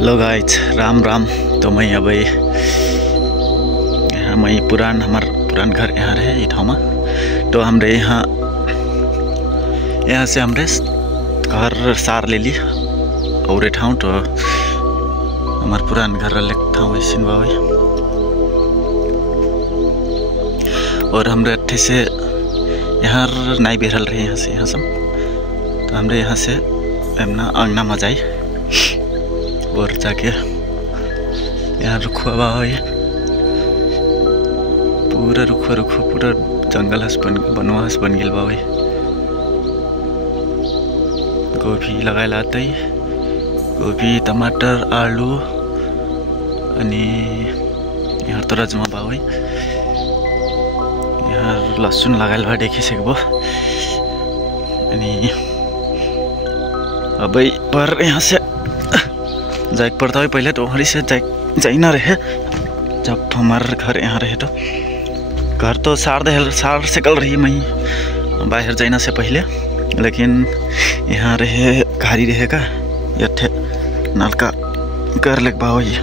Hello guys, Ram Ram. तो मैं अब यहाँ हमार पुरान घर यहाँ रहे ये ठाउँमा। तो हमरे यहाँ से हमरे घर सार ले ली और ठाउँ तो हमार पुरान घर लेक ठाउँ वैसिन बावे। और हमरे अट्ठे से यहाँ नाई बेरल रहे यहाँ से यहाँ सब। तो हमरे यहाँ से एमना अंगना में जाए और जाके यहाँ रुखवा बावे, पूरा रुखवा पूरा जंगल हस बनवा हस बन गेल बावे। गोभी लगाए आते, गोभी टमाटर आलू अनि यहाँ तो रजमा बावे। यहाँ लहसुन लगाए बा देखिसक्यो। अनि अब पर यहाँ से जाइक पड़ता है। पहले तो वहीं से जाई ना रहे जब हमारा घर यहाँ रहे। तो घर तो सार से कल रही मैं बाहर जाना से पहले, लेकिन यहाँ रहे घारी रहेगा ये नलका कर लेक बाव। ये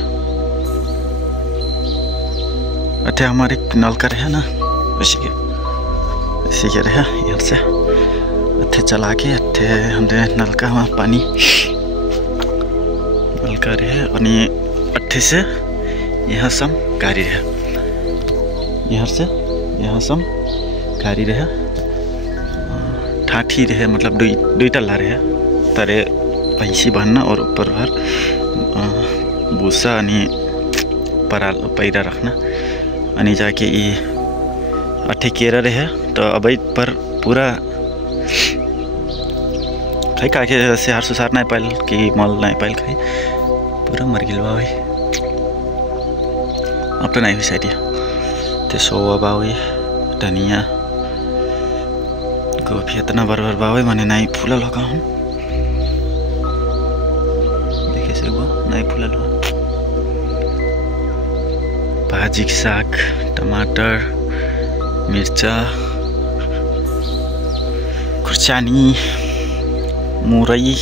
अठे हमारे नलका रहे ना इसी के रहे। यहाँ से अठे चला के अठे हमने नलका वहाँ पानी नलका रहे अनि अठे से यहाँ सम गाड़ी रहे। यहाँ से यहाँ सम गाड़ी रहे, ठाठी रहे, मतलब दुई टल्ला रहे। तरे भैंसी भन्न और ऊपर भर भूसा अनि पराल पैरा रखना। अनि जाके ये अठे केरा रहे। तो अब पर पूरा खाई का के सिहार सुसार नहीं पाइल कि मल नहीं पाइल, खाई पूरा मर गिल बावे। अब तो नहीं हुई साइड ते सोवा बावे, धनिया गोभी इतना बरबर बावे माने नहीं फूलल होगा। हम देखे से वो नहीं फूलल हो। भाजी साग टमाटर मिर्चा खुर्सानी मुरई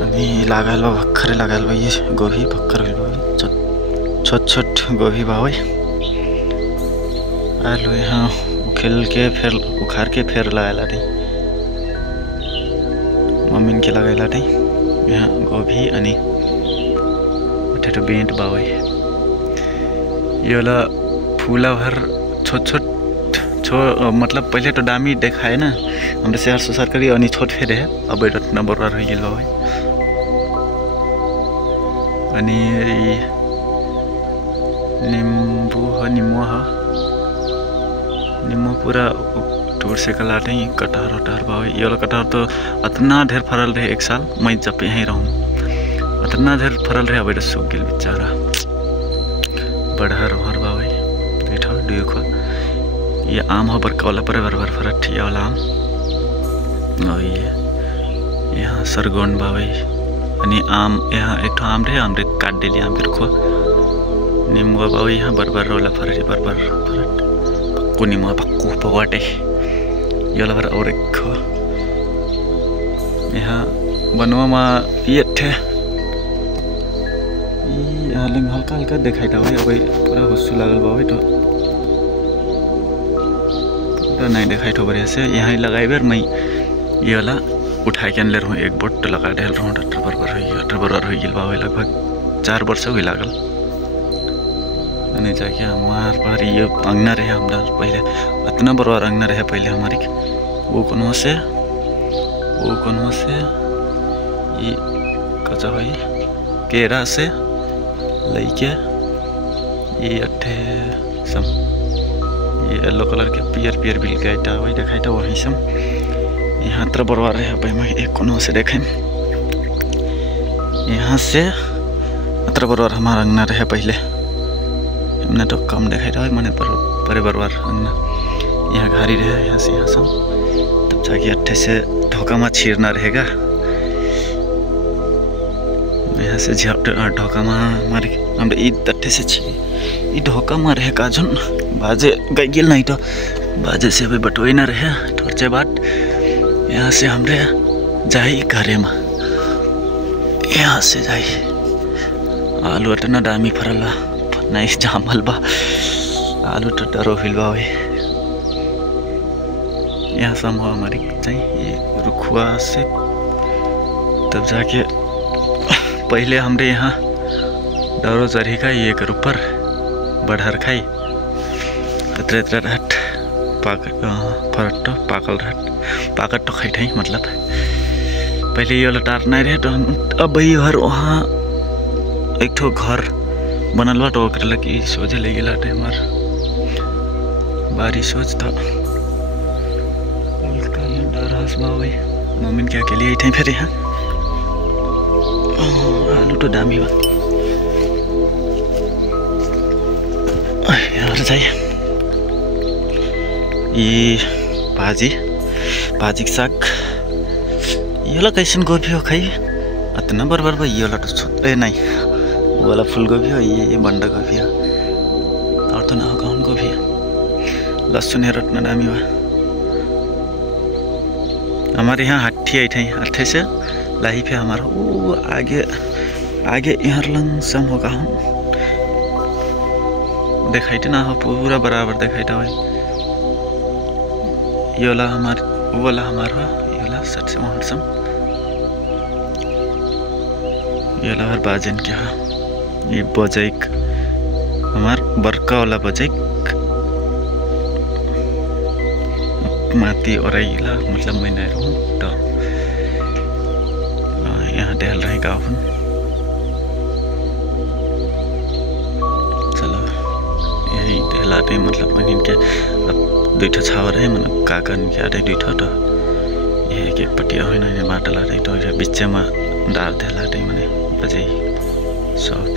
अनि लगाल बा भर्खरै लगाल बा। ये गोभी भर्खर होइल बा, छोट गोभी बावे। आलू यहाँ उखेल के फिर उखाड़ के फिर लगाला थे मम्मी के लगाला थे। यहाँ गोभी अनि अठे बेंट बावे। ये वाला फूला भर छोट मतलब पहले तो डामी देखाए ना हमरे से सुसार करी अनि छोट फेरे है। अब नंबर हो गेल बावे। अनि निम्बू पूरा टूर से कलाटे कटहर बावे। ये वाला कटहर तो इतना ढेर फरल रहे एक साल मैं जब यहीं रहूँ, इतना ढेर फरल रहे। अब सूख गेल बेचारा। बड़हर वहर बावे दुखा। ये आम हो बरका वाला पर बरबर फरट ये वाला आम। और ये यहाँ सरगोन बावे अनि आम। यहाँ एक आम रहे हमरे काट दिली आम बिरखो। निम्बू बावे यहाँ बरबर वाला फरट बरबर फरट पक्कू निम्बू पक्कू पवाटे ये वाला भर। और एक यहाँ बनवा में ये थे हल्का हल्का दिखाई था। अब पूरा हुस्सू लागल बावे तो पूरा नहीं दिखाई था बढ़िया से। यहाँ ही लगाई बेर मैं ये वाला उठा के अनले रहूँ। एक बोट तो लगा डेल रहूँ। अठर बरबर हो गल बावे। लगभग 4 वर्ष हुई लागल। अनि जाके हमार पर ये अंगना रहे हमरा पहले इतना बरबर अंगना रहे पहले हमारी। वो कोनो से ये कचा हुई केरा से लैके ये अठे सब ये येलो कलर के पियर बिल गाइटा वही देखाई था वही सब। यहाँ तर बरबार रहे। अब मैं एक कोनो से देखें यहाँ से अतर बरबार हमारा अंगना रहे पहले। हमने तो कम देखाई था मैंने परे बरबार अंगना। यहाँ घारी रहे यहाँ से यहाँ सब। तब जाके अट्ठे से ढोका में छीरना रहेगा। यहाँ से ढोका में मारे हमरे ईद अट्ठे से ई ढोका में रहे काजन बाजे गई गेल नहीं तो बाजे से अभी बटोई ना रहे थोड़े बाद यहाँ से हमरे जाई घरे में, यहाँ से जाई। आलू अटना दामी फरला नाइस जामल बा, आलू तो डरो फिल बा। यहाँ से हम हमारी चाहिए ये रुखुआ से, तब जाके पहले हमरे यहाँ डरो जरी का ये कर ऊपर बढ़र खाई अतरे अतरे रहट फरट पाकल रहट पाकट तो खाई ठाई मतलब पहले ये लटार नहीं रहे। तो अब ये घर वहाँ एक ठो घर बनल बा, तो ओकरे लगी सोचे ले गेला हमार बारी सोच था डर हंस बावे मम्मी क्या के लिए फिर यहाँ आलू तो दामी बा यार जाइए। ये भाजी के साग ये वाला कैसन गोभी हो खाई इतना बरबर बा। ये वाला तो ए नहीं वो वाला फूल गोभी हो, ये बंडा गोभी हो और तो ना हो कौन गोभी है। लहसुन है रटना दामी बा। हमारे यहाँ हट्ठी आई थे हट्ठे से लाही पे हमारा वो आगे यहाँ लंग सम होगा हम दिखाई ना हो पूरा बराबर दिखाई था। ये वाला हमार वो वाला हमारा ये वाला सच से वहाँ सम ये वाला हर बाजन क्या है। ये बजाइक हमार बरका वाला बजाइक माती और आइला मतलब मैं नहीं रहूँ तो यहाँ टहल रहे गाँव। चलो यही टहलाते मतलब मैं इनके अब दुईठा छावर है मतलब का करने के आते दुईठा तो ये एक पटिया हुई ना बाटा ला रही तो बीच में डाल टहलाते मैंने बजे सब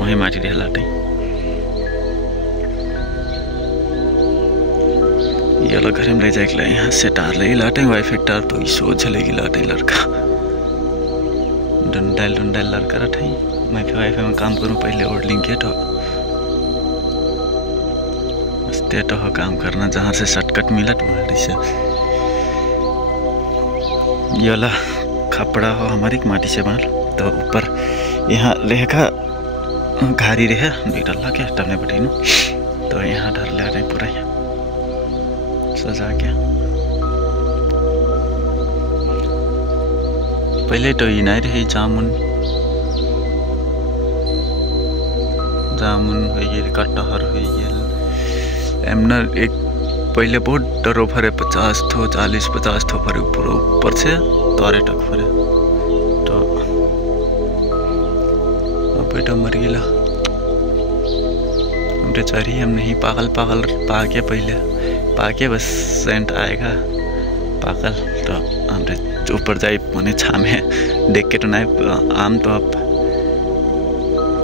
वही माटी टहलाते। ये अलग घर में ले जाए यहाँ से टार ले लाटे वाईफाई टार तो सोच चलेगी लाटे लड़का डंडाल लड़का रहा। मैं फिर वाईफाई में काम करूँ पहले और लिंक तो मस्ते तो काम करना जहाँ से शॉर्टकट मिला तुम्हारी से। ये वाला कपड़ा हो हमारी माटी से बना तो ऊपर यहाँ रहेगा घारी रहे डल के टलने पटी न तो यहाँ डर ले रहे पूरा सजा के। पहले तो ये नहीं रही जामुन हो गए कटहर हो गए एमना एक पहले बहुत डरो फरे 50 थो 40-50 थो फरे ऊपर से तोरे तक फरे तो बेटा मर गया हमरे चारी हम नहीं पागल पाके पहले पाके बस सेंट आएगा पागल तो हमरे ऊपर जाए मने छामे देख के तो नहीं आम तो अब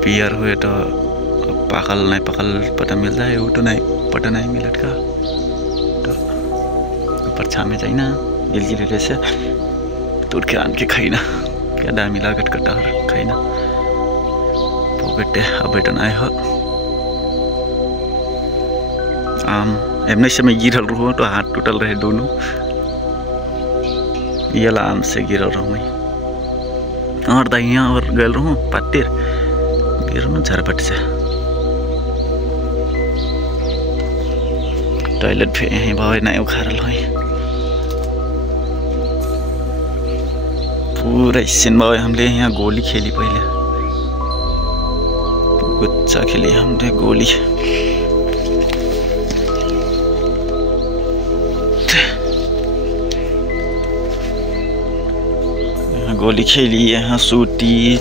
पियर हुए तो पागल नहीं पागल पता मिलता है वो तो नहीं पता नहीं मिलत का तो ऊपर छामे जाए ना गिल से तोड़ के आन के खाई ना क्या दामी लागत कटहर खाई ना पॉकेट अब बेटा नहीं हो आम एमने से मैं गिरल रहूँ तो हाथ टूटल रहे दोनों ये आम से गिरल रहूँ मैं और दहिया और गल रहूँ पत्तिर गिर झरपट से टॉयलेट भी यहीं भाई नहीं उखाड़ल हुई पूरा सीन भाई हमले यहाँ गोली खेली पहले गुच्चा खेली हमने गोली गोली खेली यहाँ सूटी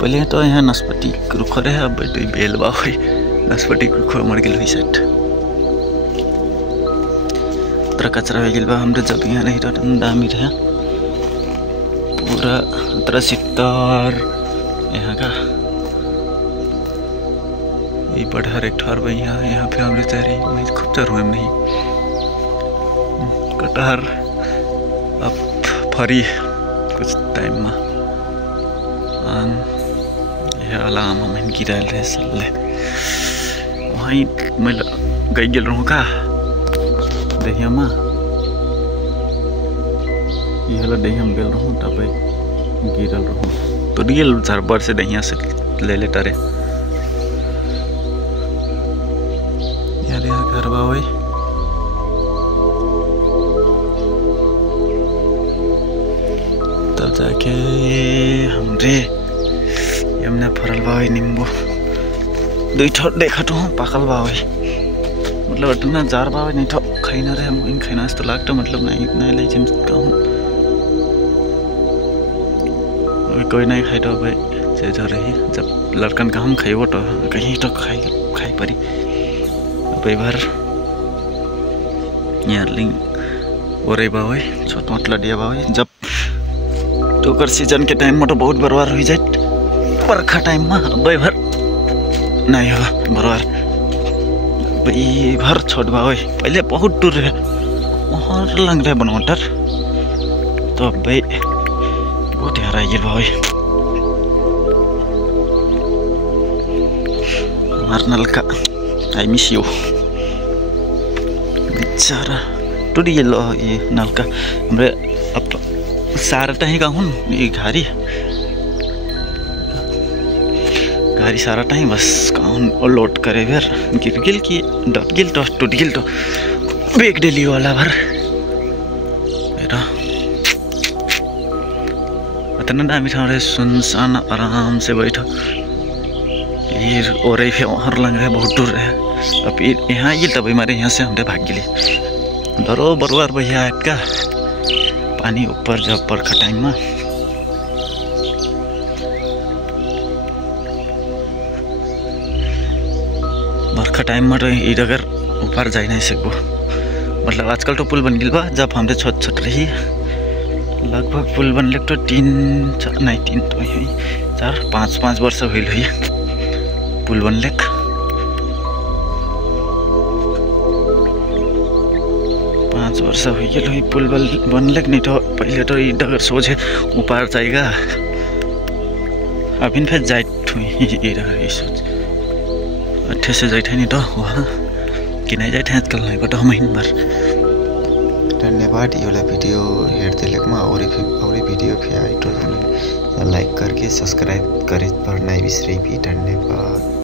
पहले तो यहाँ नाशपाती रुख रहे अब बेल बा हुई नाशपाती रुख मर गई हुई सेट तरह कचरा हो गया बा हमरे जब यहाँ नहीं रहा दामी रहा पूरा तरह सित्तर यहाँ का ये बढ़ा एक ठहर भाई यहाँ पे हमरे चाह मैं खूब चाह रहा नहीं कटहर अब फरी कुछ टाइम में यह आम हम गिराल रहे सल्ले वहीं मैं गई गल रहूँ का देखिए माँ पहले दही हम गेल रहूँ तब गिरल रहूँ तो गेल झरबर से दहिया से ले ले तारे यार घर बा वही तब जाके हमरे यमने फरल बा नींबू दुई ठो देखा तो पाकल बा मतलब अटना जार बा नहीं ठो खाइना रहे हम इन खाइना तो लागतो मतलब नहीं ले जिम कहूँ कोई नहीं खाई तो भाई जे जो रही जब लड़कन का हम खाइबो तो कहीं तो खाई परी अब बार यारलिंग ओरे बा छोट मोट लडिया बा जब टोकर सीजन के टाइम में तो बहुत बर्बाद हो जाए बरखा टाइम में भर नहीं हो बर्बाद भर छोट बा पहले बहुत दूर रहे और लंग रहे बनोटर तो अब भाई बहुत यार आई बा हमार नलका आई मिस यू बेचारा टूट लो ये नलका हमरे अब सारा टाइम का हूँ ये घारी सारा टाइम बस कहूँ लोड करे फिर गिर गिल की डट गिल तो टूट गिल तो बेग डेली वाला भर इतना दामी ठाउँ रहे सुनसान आराम से बैठो ये और हर लग रहा है बहुत दूर रहे अब यहाँ ये तभी हमारे यहाँ से हमने भाग गए डरो बरबार भैया का पानी ऊपर जब बरखा टाइम में बरखा टाइम में तो इधर ऊपर जा नहीं सको मतलब आजकल तो पुल बन गया बा जब हमने छोट छोट रही लगभग पुल बनले तो 3 तो 4-5 वर्ष हुई हुई पुल बनले 5 वर्ष हुई गई पुल बनले नहीं तो पहले तो इधर सोचे ऊपर जाएगा अभी फिर जाए इधर सोच अच्छे से जाए नहीं तो वहाँ कि नहीं जाए आजकल नहीं तो महीन भर धन्यवाद ये वाला वीडियो हेरते लेकमा और वीडियो फिर आई तो लाइक करके सब्सक्राइब करे पर नहीं बिसरे भी धन्यवाद।